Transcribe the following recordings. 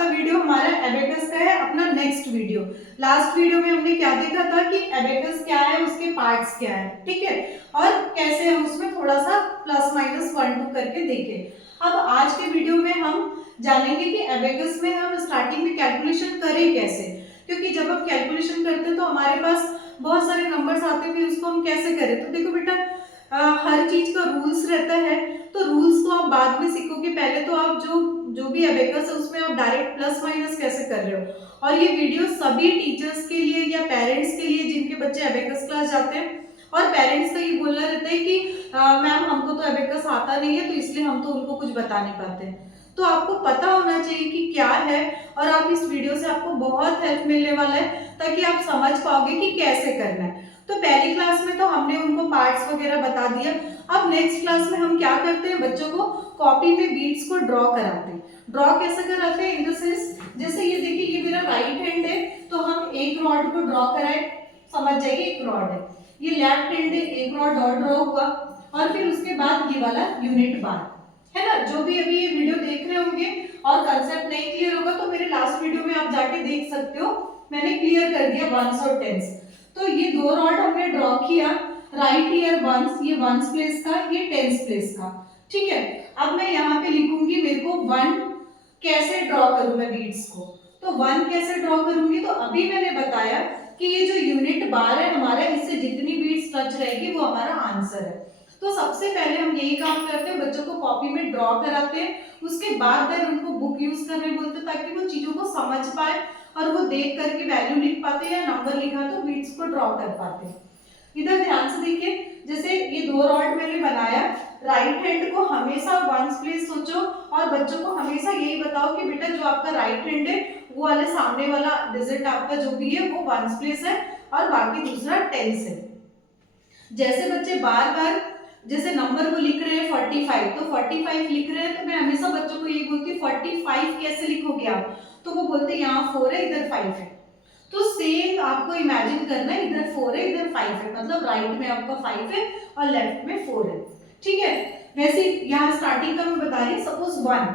का वीडियो हमारा एबेकस का है, अपना नेक्स्ट वीडियो। लास्ट वीडियो में हमने क्या देखा था कि एबेकस क्या है, उसके पार्ट्स क्या है, ठीक है, और कैसे हम उसमें थोड़ा सा प्लस माइनस 1 2 करके देखें। अब आज के वीडियो में हम जानेंगे कि एबेकस में हम स्टार्टिंग में कैलकुलेशन करें कैसे, क्योंकि जब हम कैलकुलेशन करते हैं तो हमारे पास बहुत सारे नंबर्स आते हैं, फिर उसको हम कैसे करें। तो देखो बेटा, हर चीज का रूल्स रहता है, तो रूल्स तो आप बाद में सीखोगे, पहले तो आप जो भी एबेकस है उसमें आप डायरेक्ट प्लस माइनस कैसे कर रहे हो। और ये वीडियो सभी टीचर्स के लिए या पेरेंट्स के लिए जिनके बच्चे एबेकस क्लास जाते हैं, और पेरेंट्स का ये बोलना रहता है कि मैम हमको तो एबेकस आता नहीं है, तो इसलिए हम तो उनको कुछ बता नहीं पाते हैं। तो आपको पता होना चाहिए कि क्या है, और आप इस वीडियो से आपको बहुत हेल्प मिलने वाला है, ताकि आप समझ पाओगे कि कैसे करना है। तो पहली क्लास में तो हमने उनको पार्ट्स वगैरह बता दिया। अब नेक्स्ट क्लास में हम क्या करते हैं, बच्चों को कॉपी में बीट्स को ड्रॉ कराते हैं। ड्रॉ कैसे कराते हैं, इन द सेंस जैसे ये देखिए, ये मेरा राइट हैंड है, तो हम एक रॉड को ड्रॉ कराए, समझ जाइए एक रॉड है। ये लेफ्ट हैंड है, एक रॉड और ड्रॉ हुआ, और फिर उसके बाद ये वाला यूनिट बार है ना। जो भी अभी ये वीडियो देख रहे होंगे और कंसेप्ट नहीं क्लियर होगा तो मेरे लास्ट वीडियो में आप जाके देख सकते हो, मैंने क्लियर कर दिया वंस और टेंस। तो ये दो रॉड हमने ड्रॉ किया, राइट ईयर वंस, ये वंस प्लेस का, ये टेंस प्लेस का, ठीक है। अब मैं यहाँ पे लिखूंगी, मेरे को वन कैसे ड्रॉ करूं मैं बीट्स को, तो वन कैसे ड्रॉ करूंगी, तो अभी मैंने बताया कि ये जो यूनिट बार है हमारा, इससे जितनी बीट्स टच रहेगी वो हमारा आंसर है। तो सबसे पहले हम यही काम करते हैं, बच्चों को कॉपी में ड्रॉ कराते हैं, उसके बाद फिर उनको बुक यूज करने बोलते हैं, ताकि वो चीजों को समझ पाए और वो देख करके वैल्यू लिख पाते हैं या नंबर लिखा तो बीट्स को ड्रॉ कर पाते हैं। इधर ध्यान से देखिए, जैसे ये दो रॉड मैंने बनाया, राइट हैंड को हमेशा वंस प्लेस सोचो, और बच्चों को हमेशा यही बताओ कि बेटा जो आपका राइट हैंड है वो वाले सामने वाला डिजिट आपका जो भी है वो वंस प्लेस है, और बाकी दूसरा टेंस है। जैसे बच्चे बार बार जैसे नंबर वो लिख रहे हैं 45, तो 45 लिख रहे हैं, तो मैं हमेशा बच्चों को यही बोलती हूँ 45 कैसे लिखोगे आप, तो वो बोलते हैं यहाँ 4 है इधर 5 है। तो सेम आपको इमेजिन करना है, इधर 4 है इधर 5 है, मतलब राइट में आपका 5 है और लेफ्ट में 4 है, ठीक है। वैसे यहाँ स्टार्टिंग का मैं बता रही, सपोज 1,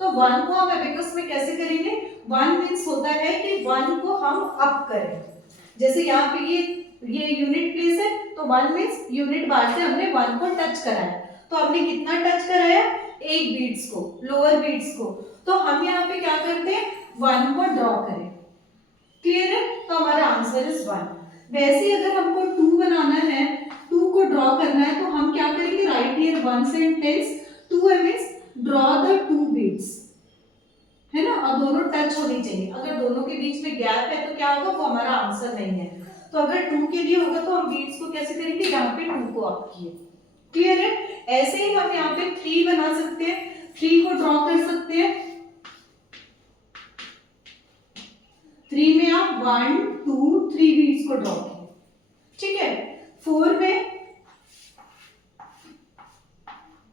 तो 1 को हम एबेकस में कैसे करेंगे, 1 मीन्स होता है कि 1 को हम अप करें। जैसे यहाँ पे ये यूनिट प्लेस है, तो 1 मीन्स यूनिट बार से हमने 1 को टच कराया, तो हमने कितना टच कराया, एक बीट्स को, लोअर बीट्स को, तो हम यहाँ पे क्या करते हैं 1 को ड्रॉ करें, क्लियर है, तो हमारा आंसर इज 1। वैसे अगर हमको 2 बनाना है, 2 को ड्रॉ करना है, तो हम क्या करेंगे, write here ones and tens, 2 means draw the 2 beads, है ना, और दोनों टच होनी चाहिए। अगर दोनों के बीच में गैप है तो क्या होगा, वो हमारा आंसर नहीं है। तो अगर 2 के लिए होगा तो हम बीट्स को कैसे करेंगे, यहाँ पे 2 को अप किए, क्लियर है। ऐसे ही हम यहाँ पे 3 बना सकते हैं, 3 को ड्रॉ कर सकते हैं, 3 में आप 1 2 3 बीट्स को ड्रॉ किए, ठीक है। 4 में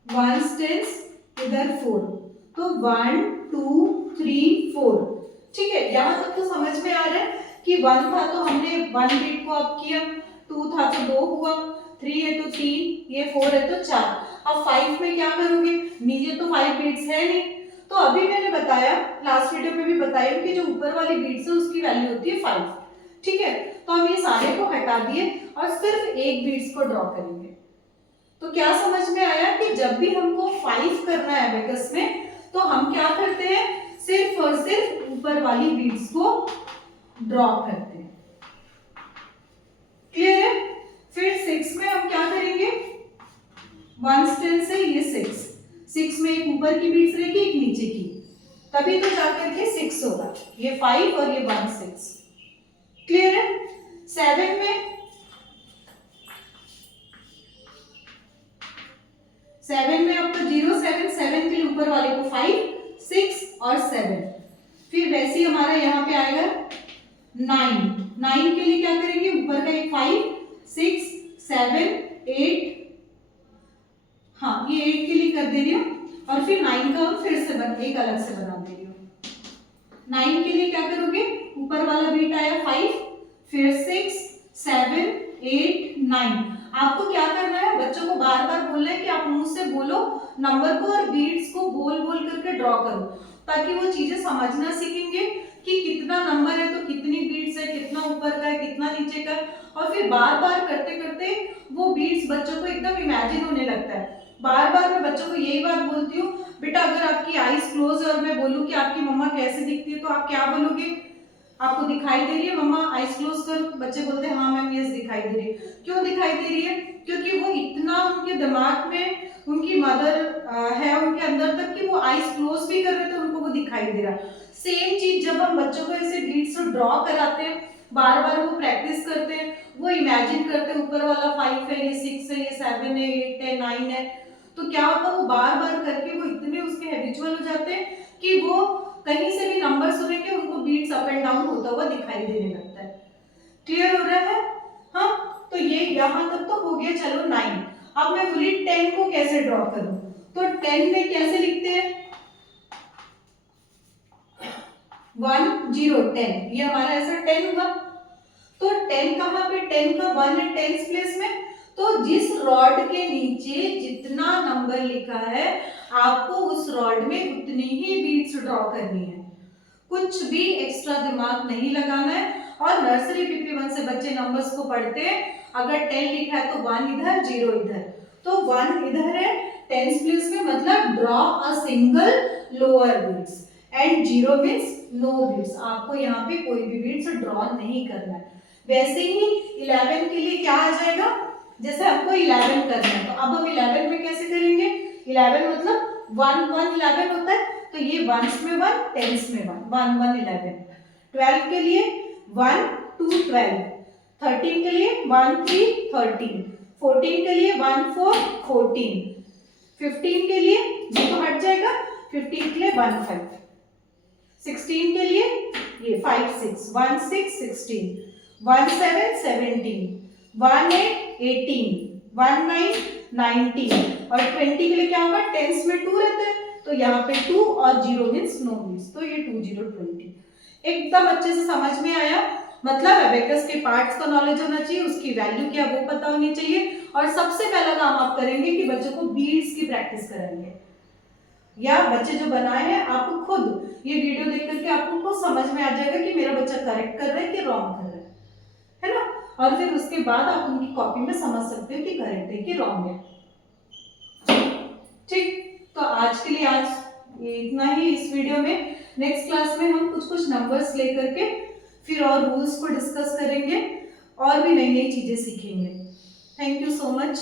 वंस टेंस, इधर 4, तो 1 2 3 4, ठीक है। यहां तक तो समझ में आ रहा है कि 1 था तो हमने 1 बीट को अप किया, 2 था तो 2 हुआ, 3 है तो 3, ये 4 है तो 4। अब 5 में क्या करोगे, नीचे तो 5 बीट्स है नहीं, तो अभी मैंने बताया, लास्ट वीडियो में भी बताया कि जो ऊपर वाली बीट्स है उसकी वैल्यू होती है 5, ठीक है। तो हम ये सारे को हटा दिए और सिर्फ एक बीट्स को ड्रॉ करेंगे। तो क्या समझ में आया कि जब भी हमको 5 करना है एबेकस में, तो हम क्या करते हैं, सिर्फ और सिर्फ ऊपर वाली बीट्स को ड्रॉ करते हैं, क्लियर है। फिर 6 में हम क्या करेंगे, वंस टेंस से ये 6 में एक ऊपर की बीट्स रहेगी एक नीचे की, तभी तो जाकर के 6 होगा, ये 5 और ये 1 6, क्लियर है। 7 में 7 में आपको 0 7 7 के लिए ऊपर वाले को 5 6 और 7, फिर वैसे ही हमारा यहाँ पे आएगा 9 के लिए क्या करेंगे, ऊपर का एक 5 6 7 8, हाँ ये 8 के लिए कर दे रही हूँ, और फिर 9 का हम फिर से एक अलग से बना दे रही हूँ। 9 के लिए क्या करोगे, ऊपर वाला बीट आया 5, फिर 6 7 8 9। आपको क्या करना है, बच्चों को बार बार बोलना है कि आप मुंह से बोलो नंबर को और बीट्स को बोल बोल करके ड्रॉ करो। ताकि वो चीजें समझना सीखेंगे कि कितना नंबर है तो कितनी बीट्स है, कितना ऊपर का है, कितना नीचे का है, और फिर बार बार करते करते वो बीट्स बच्चों को एकदम इमेजिन होने लगता है। बार बार मैं बच्चों को यही बात बोलती हूँ, बेटा अगर आपकी आईज क्लोज है और मैं बोलूँ कि आपकी मम्मा कैसे दिखती है तो आप क्या बोलोगे? आपको दिखाई दे रही है मम्मा, आईज क्लोज कर। बच्चे बोलते हैं हाँ मैम यस दिखाई दे रही है। क्यों दिखाई दे रही है? क्योंकि वो इतना उनके दिमाग में उनकी मदर है उनके अंदर तक कि वो आईज क्लोज भी कर रहे तो उनको वो दिखाई दे रहा। सेम चीज जब हम बच्चों को ऐसे बीट्स ड्रॉ कराते हैं, बार बार वो प्रैक्टिस करते हैं, वो इमेजिन करते हैं ऊपर वाला 5 है, ये 6 है, ये 7 है, 8 है, 9 है, तो क्या होता है वो बार बार करके वो इतने उसके हैबिचुअल हो जाते हैं कि वो कहीं से भी नंबर सुनेंगे उनको बीट्स अप एंड डाउन होता हुआ दिखाई देने लगता है। क्लियर हो रहा है? हाँ, तो ये यहाँ तक तो हो गया। चलो 9। अब मैं बोली 10 को कैसे ड्रॉ करूं, तो 10 में कैसे लिखते हैं? 1 0 10, ये हमारा ऐसा 10 हुआ। तो 10 कहाँ पे? 10 का 1 है टेंस प्लेस में, तो जिस रॉड के नीचे जितना नंबर लिखा है आपको उस रॉड में उतनी ही बीट्स ड्रॉ करनी है, कुछ भी एक्स्ट्रा दिमाग नहीं लगाना है। और नर्सरी PP1 से बच्चे नंबर्स को पढ़ते हैं, अगर 10 लिखा है तो 1 इधर 0 इधर, तो 1 इधर है टेंस प्लेस में, मतलब draw a single lower beads and 0 means no beads. आपको यहाँ पे कोई भी बीट्स ड्रॉ नहीं करना है। वैसे ही 11 के लिए क्या आ जाएगा? जैसे हमको 11 करना है, तो अब हम 11 में कैसे करेंगे? 11 मतलब 1 1 11 होता है, तो ये वंस में 1 टेंस में 1 1 1 11। 12 के लिए 1 2 12, 13 के लिए 1 3 13, 14 के लिए 1 4 14, 15 के लिए ये तो हट जाएगा, 15 के लिए 1 5, 16 के लिए ये 5 6 1 6 16, 1 7 17, 1 8 18, 1 9 19, और 20 के लिए क्या होगा? टेंस में 2 रहता है, तो यहाँ पे 2 और 0 मीन्स नो मीन्स, तो ये 2 0 20। एकदम अच्छे से समझ में आया। मतलब एबेकस के पार्ट्स का नॉलेज होना चाहिए, उसकी वैल्यू क्या वो पता होनी चाहिए, और सबसे पहला काम आप करेंगे कि बच्चों को बीट्स की प्रैक्टिस कराएंगे, या बच्चे जो बनाए हैं आपको खुद ये वीडियो देख करके आपको खुद समझ में आ जाएगा कि मेरा बच्चा करेक्ट कर रहा है कि रॉन्ग कर रहा है ना? और फिर उसके बाद आप उनकी कॉपी में समझ सकते हो कि करेक्ट है कि रॉन्ग है। ठीक, तो आज के लिए आज इतना ही इस वीडियो में। नेक्स्ट क्लास में हम कुछ कुछ नंबर्स लेकर के फिर और रूल्स को डिस्कस करेंगे और भी नई नई चीजें सीखेंगे। Thank you so much.